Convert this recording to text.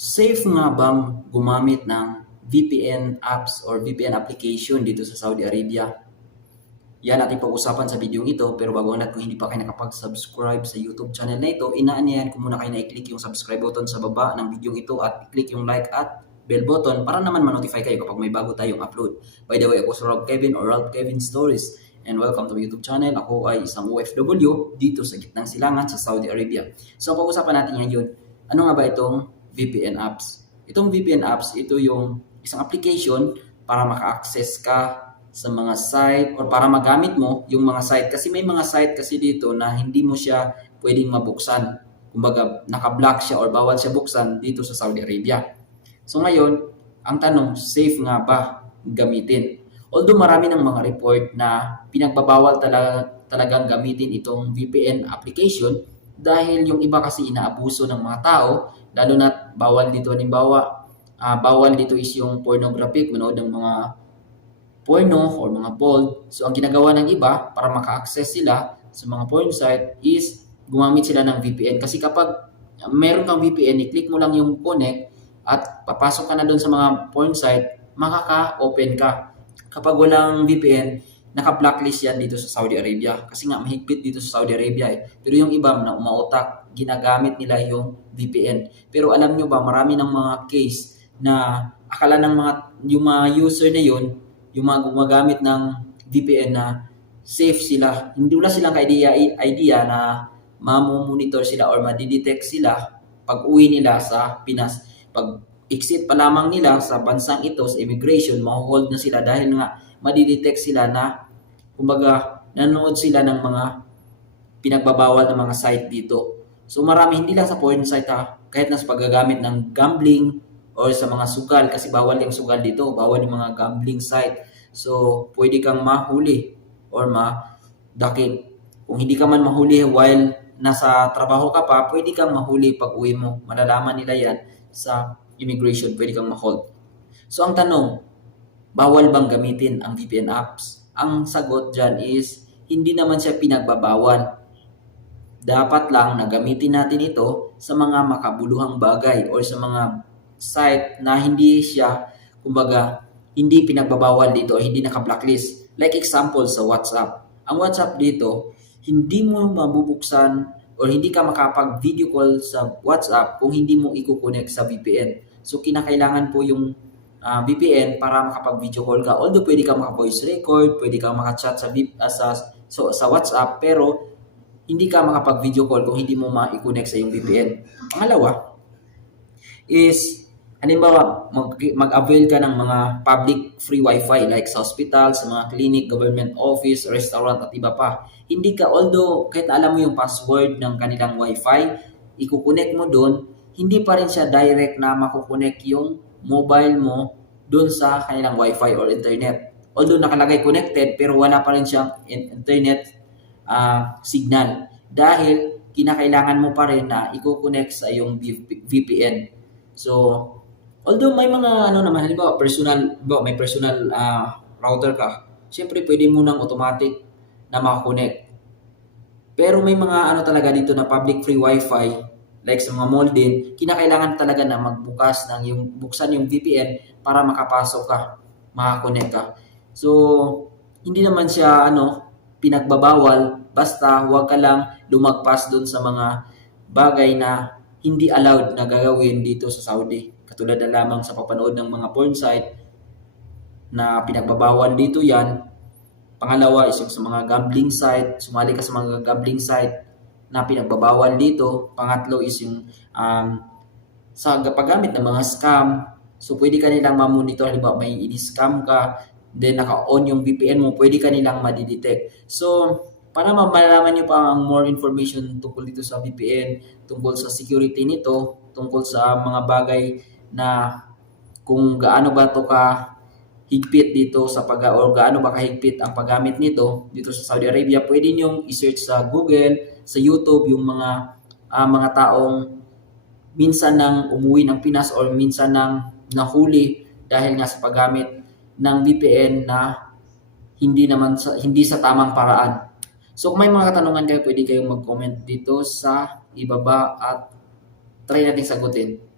Safe nga bang gumamit ng VPN apps or VPN application dito sa Saudi Arabia? Yan ating pag-usapan sa video ito, pero bago ang lahat, kung hindi pa kayo nakapag-subscribe sa YouTube channel na ito, inaanyayan ko muna kayo na i-click yung subscribe button sa baba ng video ito at i-click yung like at bell button para naman ma-notify kayo kapag may bago tayong upload. By the way, ako si Rob Kevin or Rob Kevin Stories, and welcome to my YouTube channel. Ako ay isang OFW dito sa gitnang silangan sa Saudi Arabia. So pag-usapan natin ngayon, ano nga ba itong VPN apps? Itong VPN apps, ito yung isang application para maka-access ka sa mga site or para magamit mo yung mga site. Kasi may mga site kasi dito na hindi mo siya pwedeng mabuksan. Kumbaga, naka-block siya or bawal siya buksan dito sa Saudi Arabia. So ngayon, ang tanong, safe nga ba gamitin? Although marami ng mga report na pinagbabawal talagang gamitin itong VPN application dahil yung iba kasi inaabuso ng mga tao, lalo na bawal dito, halimbawa, bawal dito is yung pornographic, manood ng mga porno or mga porn. So ang ginagawa ng iba para maka-access sila sa mga porn site is gumamit sila ng VPN. Kasi kapag meron kang VPN, i-click mo lang yung connect at papasok ka na doon sa mga porn site, makaka-open ka. Kapag walang VPN, naka-blacklist yan dito sa Saudi Arabia. Kasi nga mahigpit dito sa Saudi Arabia eh. Pero yung iba na umautak, ginagamit nila yung VPN. Pero alam nyo ba, marami ng mga case na akala ng yung mga user na yun, yung mga gumagamit ng VPN na safe sila. Hindi wala silang idea na mamomonitor sila or madidetect sila pag uwi nila sa Pinas. Pag exit pa lamang nila sa bansang ito, sa immigration, mahuhold na sila dahil nga madidetect sila na, kumbaga, nanonood sila ng mga pinagbabawal ng mga site dito. So marami, hindi lang sa porn site kahit na sa paggagamit ng gambling or sa mga sugal, kasi bawal yung sugal dito, bawal yung mga gambling site. So pwede kang mahuli or madakip. Kung hindi ka man mahuli while nasa trabaho ka pa, pwede kang mahuli pag uwi mo. Malalaman nila yan sa immigration, pwede kang ma-hold. So ang tanong, bawal bang gamitin ang VPN apps? Ang sagot dyan is, hindi naman siya pinagbabawal. Dapat lang na gamitin natin ito sa mga makabuluhang bagay or sa mga site na hindi siya, kumbaga, hindi pinagbabawal dito o hindi naka-blacklist. Like example sa WhatsApp. Ang WhatsApp dito, hindi mo mabubuksan or hindi ka makapag-video call sa WhatsApp kung hindi mo i-connect sa VPN. So kinakailangan po yung VPN para makapag-video call ka. Although pwede ka maka-voice record, pwede ka maka-chat sa WhatsApp, pero hindi ka makapag-video call kung hindi mo ma-connect sa yung VPN. Pangalawa is, halimbawa, mag-avail ka ng mga public free wifi like sa hospital, sa mga clinic, government office, restaurant at iba pa. Hindi ka, although kahit alam mo yung password ng kanilang wifi, i-connect mo doon, hindi pa rin siya direct na makukonect yung mobile mo doon sa kanilang wifi or internet. Although nakalagay connected, pero wala pa rin siyang internet signal. Dahil kinakailangan mo pa rin na i-connect sa yung VPN. So, although may mga naman, halimbawa may personal router ka, syempre pwede mo nang automatic na makakonect. Pero may mga talaga dito na public free wifi, like sa mga mall din, kinakailangan talaga na buksan yung VPN para makapasok ka, makakonect ka. So, hindi naman siya pinagbabawal, basta huwag ka lang lumagpas doon sa mga bagay na hindi allowed na gagawin dito sa Saudi. Katulad na lamang sa papanood ng mga porn site na pinagbabawal dito yan. Pangalawa is yung sa mga gambling site, sumali ka sa mga gambling site na pinagbabawal dito. Pangatlo is yung sa paggamit ng mga scam. So pwede ka nilang ma-monitor, halimbawa may ini-scam ka, then naka-on yung VPN mo, pwede ka nilang madidetect. So para malaman nyo pa ang more information tungkol dito sa VPN, tungkol sa security nito, tungkol sa mga bagay na kung gaano ba to ka higpit dito sa or gaano ba kahigpit ang paggamit nito dito sa Saudi Arabia, pwede nyo i-search sa Google, sa YouTube, yung mga taong minsan nang umuwi ng Pinas or minsan nang nahuli dahil nga sa paggamit ng VPN na hindi sa tamang paraan. So kung may mga katanungan kayo, pwede kayong mag-comment dito sa ibaba at try natin sagutin.